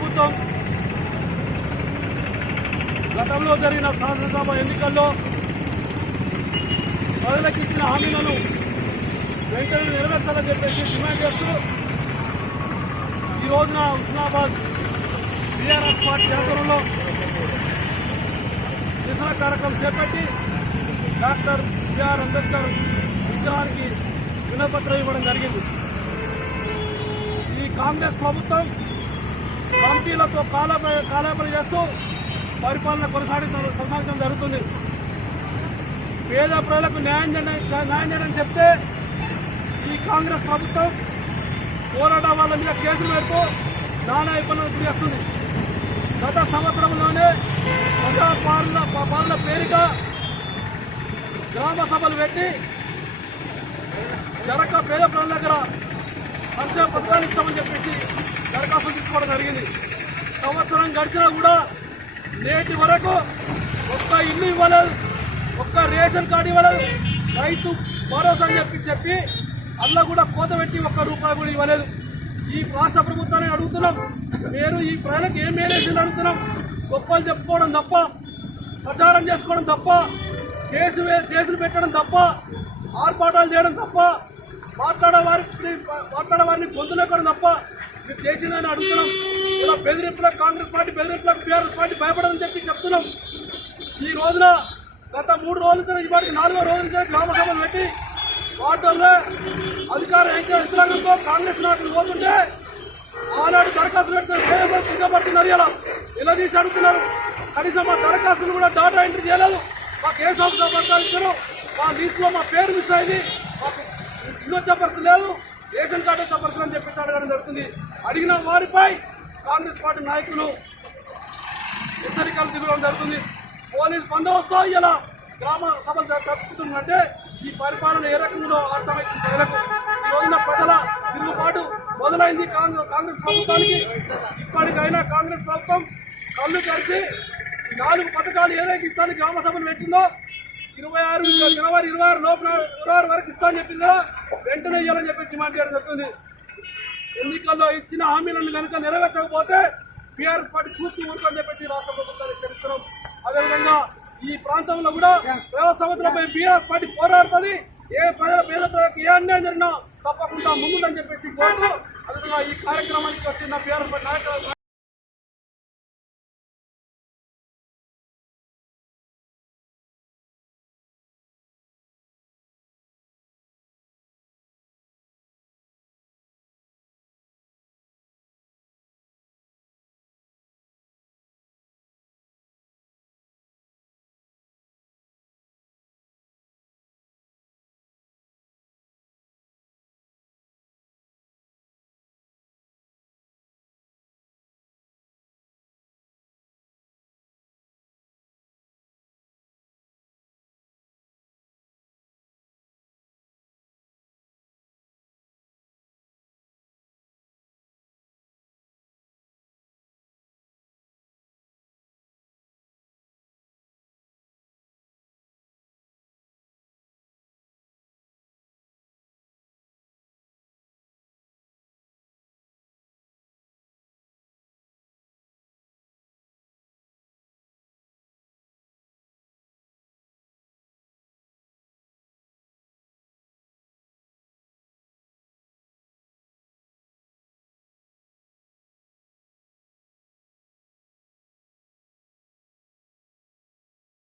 ప్రభుత్వం గతంలో జరిగిన శాసనసభ ఎన్నికల్లో ప్రజలకు ఇచ్చిన హామీలను వెంటనే నెరవేర్చాలని చెప్పేసి డిమాండ్ చేస్తూ ఈ రోజున హుస్నాబాద్ టీఆర్ఎస్ పార్టీ ఆధ్వర్యంలో నిరసన కార్యక్రమం చేపట్టి డాక్టర్ బిఆర్ అంబేద్కర్ విగ్రహానికి వినపత్రం ఇవ్వడం జరిగింది. ఈ కాంగ్రెస్ ప్రభుత్వం కమిటీలతో కాలాపన చేస్తూ పరిపాలన కొనసాగించడం జరుగుతుంది. పేద ప్రజలకు న్యాయం చేయడం చెప్తే ఈ కాంగ్రెస్ ప్రభుత్వం పోరాటం వాళ్ళ మీద కేసులు పెడుతూ నానా ఇబ్బందులు చేస్తుంది. గత సంవత్సరంలోనే పాలన పేరిట గ్రామ సభలు పెట్టి పేద ప్రజల దగ్గర సంక్షేమ పథకాలు ఇస్తామని చెప్పేసి దరఖాస్తులు తీసుకోవడం జరిగింది. సంవత్సరం గడిచినా కూడా నేటి వరకు ఒక్క ఇల్లు ఇవ్వలేదు, ఒక్క రేషన్ కార్డు ఇవ్వలేదు, రైతు భరోసా అని చెప్పి అందులో కూడా కోత పెట్టి ఒక్క రూపాయి కూడా ఇవ్వలేదు. ఈ రాష్ట్ర ప్రభుత్వాన్ని అడుగుతున్నాం, మీరు ఈ ప్రజలకు ఏం మేలేసింది అడుగుతున్నాం. గొప్పలు చెప్పుకోవడం తప్ప, ప్రచారం చేసుకోవడం తప్ప, కేసులు పెట్టడం తప్ప, ఆర్పాటాలు చేయడం తప్ప, మాట్లాడేవారిని పొందులేకడం తప్ప మీరు చేసిందని అడుగుతున్నాం. ఇలా బెదిరింపులకు కాంగ్రెస్ పార్టీ, బెదిరింపులకు టీఆర్ఎస్ పార్టీ భయపడదని చెప్పి చెప్తున్నాం. ఈ రోజున గత 3 రోజుల ఇవాటికి 4వ రోజు గ్రామ సభలు పెట్టి వాటిల్లో అధికార యంత్రాంగంతో కాంగ్రెస్ నాయకులు పోతుంటే ఆనాడు దరఖాస్తులు పెట్టుకుని సిద్ధపడుతున్నారు. ఇలా తీసి అడుగుతున్నారు. కనీసం మా దరఖాస్తులు కూడా డాటా ఎంట్రీ చేయలేదు. మాకు ఏ సంస్థ పథకాలు ఇచ్చారు, మా లిస్టులో మా పేరు మిస్ అయింది, మాకు ఇల్లు వచ్చేపరుచు లేదు, రేషన్ కార్డు వచ్చేపరుచు అని చెప్పేసి అడగడం జరుగుతుంది. అడిగిన వారిపై కాంగ్రెస్ పార్టీ నాయకులు హెచ్చరికలు దిగడం జరుగుతుంది. పోలీసు బందోబస్తు ఇలా గ్రామ సభలు జరుపుకుంటుందంటే ఈ పరిపాలన ఏ రకంలో అర్థమైంది ప్రజలకు. ఈ రోజున ప్రజల తిరుగుబాటు మొదలైంది కాంగ్రెస్ ప్రభుత్వానికి. ఇప్పటికైనా కాంగ్రెస్ ప్రభుత్వం కళ్ళు తెరిచి 4 పథకాలు ఏదైతే ఇస్తాను గ్రామ సభలు పెట్టిందో 26 జనవరి 26 వరకు ఇస్తానని చెప్పిందా వెంటనే ఇవ్వాలని చెప్పి డిమాండ్ చేయడం జరుగుతుంది. ఎన్నికల్లో ఇచ్చిన హామీలను కనుక నెరవేర్చకపోతే టీఆర్ఎస్ పార్టీ చూస్తూ ఊరుకొని చెప్పి రాష్ట్ర ప్రభుత్వానికి తెలుస్తున్నాం. అదేవిధంగా ఈ ప్రాంతంలో కూడా ప్రజా సమస్యలపై టీఆర్ఎస్ పార్టీ పోరాడుతుంది. పేద ప్రజలకు ఏ అన్యాయం జరిగినా తప్పకుండా ముందుందని చెప్పేసి కోరుతూ అదేవిధంగా ఈ కార్యక్రమానికి వచ్చిన టీఆర్ఎస్ పార్టీ నాయకులు